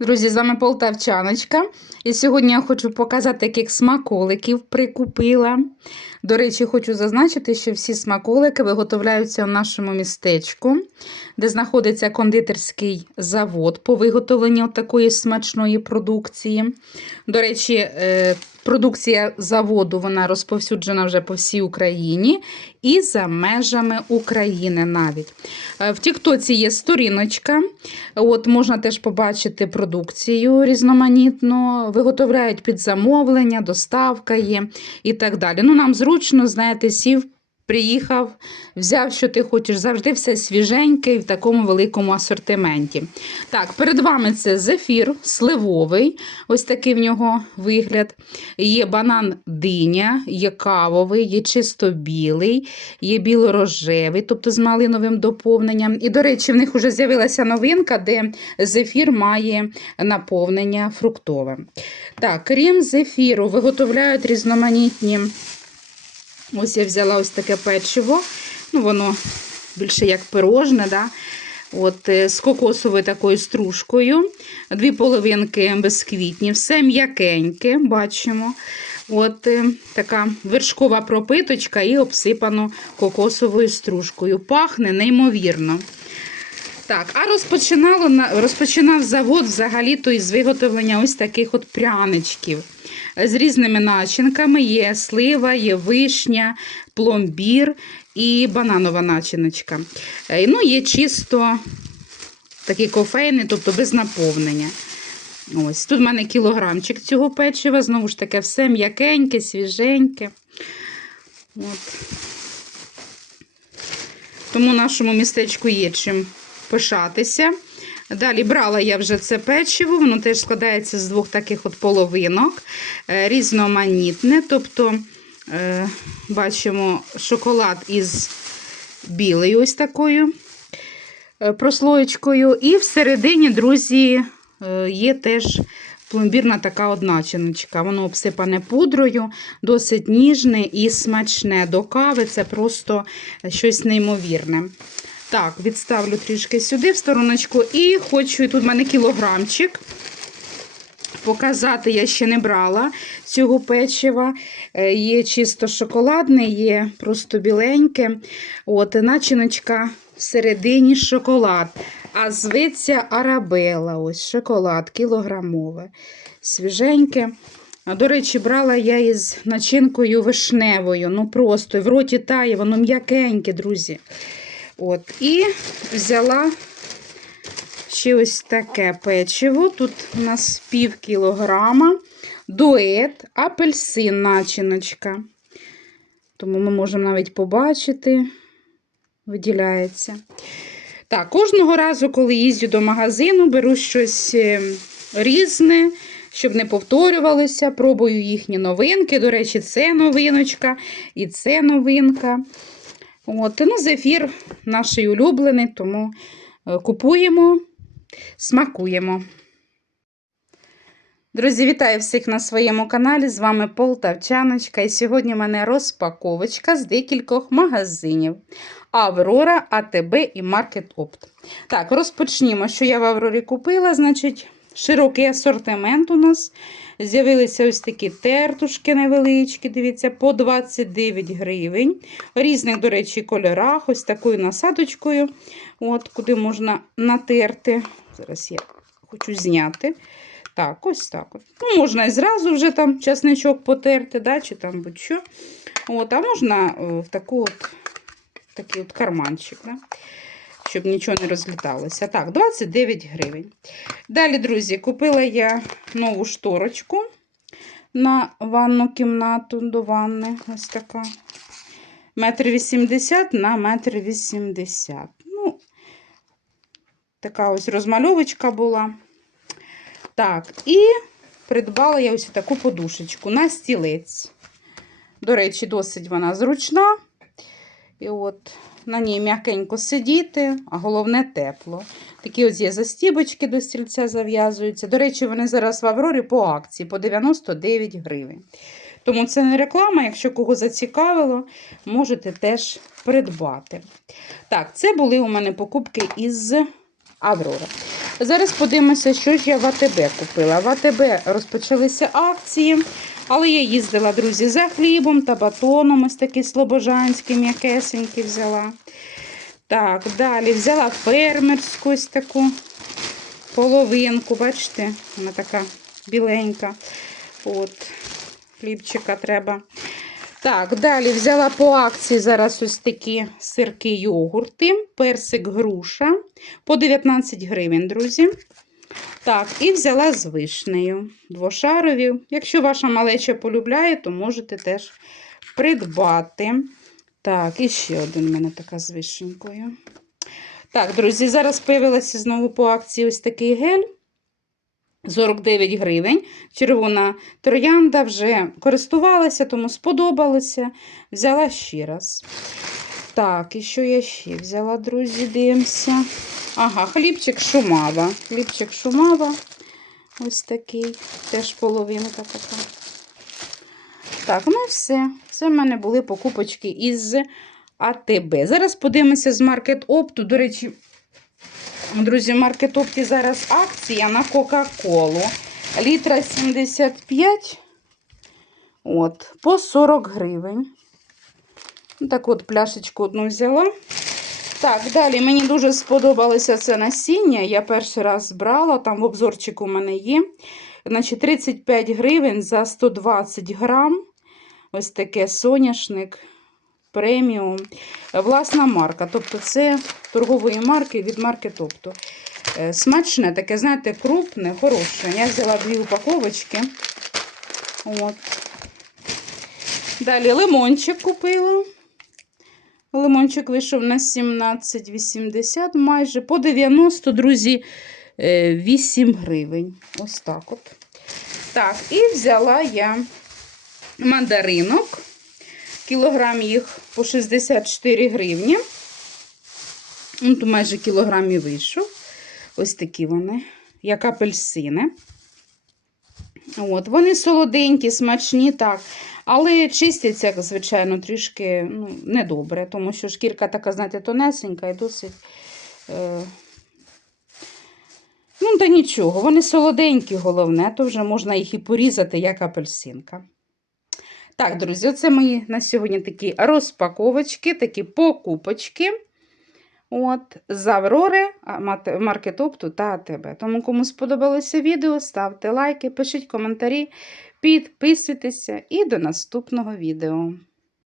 Друзі, з вами Полтавчаночка. І сьогодні я хочу показати, яких смаколиків прикупила. До речі, хочу зазначити, що всі смаколики виготовляються у нашому містечку, де знаходиться кондитерський завод по виготовленню такої смачної продукції. До речі, е, продукція заводу вона розповсюджена вже по всій Україні і за межами України навіть. Е, В Тіктоці є сторіночка. От можна теж побачити продукцію різноманітну, виготовляють під замовлення, доставка є і так далі. Ну, нам зручно, знаєте, сів, приїхав, взяв, що ти хочеш. Завжди все свіженьке і в такому великому асортименті. Так, перед вами це зефір сливовий, ось такий в нього вигляд. Є банан диня, є кавовий, є чисто білий, є біло-рожевий, тобто з малиновим доповненням. І, до речі, в них вже з'явилася новинка, де зефір має наповнення фруктове. Так, крім зефіру, виготовляють різноманітні. Ось я взяла ось таке печиво. Ну, воно більше як пирожне, да? От, е, з кокосовою такою стружкою. Дві половинки безквітні, все м'якеньке, бачимо. От е, така вершкова пропиточка і обсипано кокосовою стружкою. Пахне неймовірно. Так, а розпочинав завод взагалі-то із виготовлення ось таких от пряничків з різними начинками. Є слива, є вишня, пломбір і бананова начиночка. Е, Ну, є чисто такий кофейний, тобто без наповнення. Ось тут в мене кілограмчик цього печива. Знову ж таки, все м'якеньке, свіженьке. От. Тому нашому містечку є чим пишатися. Далі брала я вже це печиво, воно теж складається з двох таких от половинок, е, різноманітне. Тобто, е, бачимо шоколад із білою ось такою е, прослоєчкою. І всередині, друзі, є теж пломбірна така от начиночка. Воно обсипане пудрою, досить ніжне і смачне. До кави це просто щось неймовірне. Так, відставлю трішки сюди в стороночку. І хочу, тут в мене кілограмчик. Показати я ще не брала цього печива. Е, Є чисто шоколадне, є просто біленьке. От, начиночка всередині шоколад. А зветься арабела. Ось шоколад кілограмове. Свіженьке. До речі, брала я із начинкою вишневою. Ну просто в роті тає, воно м'якеньке, друзі. От, і взяла ще ось таке печиво. Тут у нас пів кілограма. Дует, апельсин начиночка. Тому ми можемо навіть побачити, виділяється. Так, кожного разу, коли їздю до магазину, беру щось е, різне, щоб не повторювалося. Пробую їхні новинки. До речі, це новиночка і це новинка. От, ну, зефір наш улюблений, тому е, купуємо, смакуємо. Друзі, вітаю всіх на своєму каналі. З вами Полтавчаночка. І сьогодні в мене розпаковочка з декількох магазинів. Аврора, АТБ і Маркет Опт. Так, розпочнімо, що я в Аврорі купила. Значить, широкий асортимент у нас. З'явилися ось такі тертушки невеличкі, дивіться, по 29 гривень. Різних, до речі, кольорах, ось такою насадочкою, от, куди можна натерти. Зараз я хочу зняти. Так, ось так. Ну, Можна і зразу вже там часничок потерти, да, чи там будь-що. От, а можна в таку от, такий от карманчик, да, щоб нічого не розліталося. Так, 29 гривень. Далі, друзі, купила я нову шторочку на ванну кімнату до ванни. Ось така. Метр вісімдесят на метр вісімдесят. Ну, така ось розмальовочка була. Так, і придбала я ось таку подушечку на стілець. До речі, досить вона зручна. І от на ній м'якенько сидіти, а головне тепло. Такі ось є застібочки до стільця зав'язуються. До речі, вони зараз в Аврорі по акції по 99 гривень. Тому це не реклама, якщо кого зацікавило, можете теж придбати. Так, це були у мене покупки із Аврора. Зараз подивимося, що ж я в АТБ купила. В АТБ розпочалися акції, але я їздила, друзі, за хлібом та батоном. Ось такий слобожанський, м'якесенький взяла. Так, далі взяла фермерську ось таку половинку, бачите, вона така біленька. От, хлібчика треба. Так, далі взяла по акції зараз ось такі сирки йогурти, персик груша по 19 гривень, друзі. Так, і взяла з вишнею. Двошарові. Якщо ваша малеча полюбляє, то можете теж придбати. Так, і ще один у мене така з вишенькою. Так, друзі, зараз появилася знову по акції ось такий гель. 49 гривень. Червона троянда вже користувалася, тому сподобалося. Взяла ще раз. Так, і що я ще взяла, друзі, дивимося. Ага, хлібчик шумава. Хлібчик шумава. Ось такий. Теж половинка така. Так, ну все. Це в мене були покупочки із АТБ. Зараз подивимося з Маркет Опту. До речі, друзі, в Маркет Опті зараз акція на Кока-Колу. Літра 75. От, по 40 гривень. Так от пляшечку одну взяла. Так, далі мені дуже сподобалося це насіння. Я перший раз брала, там в обзорчику у мене є. Значить, 35 гривень за 120 грам. Ось таке соняшник преміум. Власна марка. Тобто це торгової марки від марки Тобто. Е, Смачне, таке, знаєте, крупне, хороше. Я взяла дві упаковочки. От. Далі лимончик купила. Лимончик вийшов на 17,80 майже. По 90, друзі, е, 8 гривень. Ось так от. Так, і взяла я мандаринок. Кілограм їх по 64 гривні. То майже кілограм і вийшов. Ось такі вони, як апельсини. От, Вони солоденькі, смачні, так. Але чистяться, звичайно, трішки ну, недобре, тому що шкірка така, знаєте, тонесенька і досить. Е... Ну, та нічого, вони солоденькі, головне, то вже можна їх і порізати, як апельсинка. Так, друзі, оце мої на сьогодні такі розпаковочки, такі покупочки. От, з Аврори, Маркетопту та АТБ. Тому, кому сподобалося відео, ставте лайки, пишіть коментарі, підписуйтеся і до наступного відео.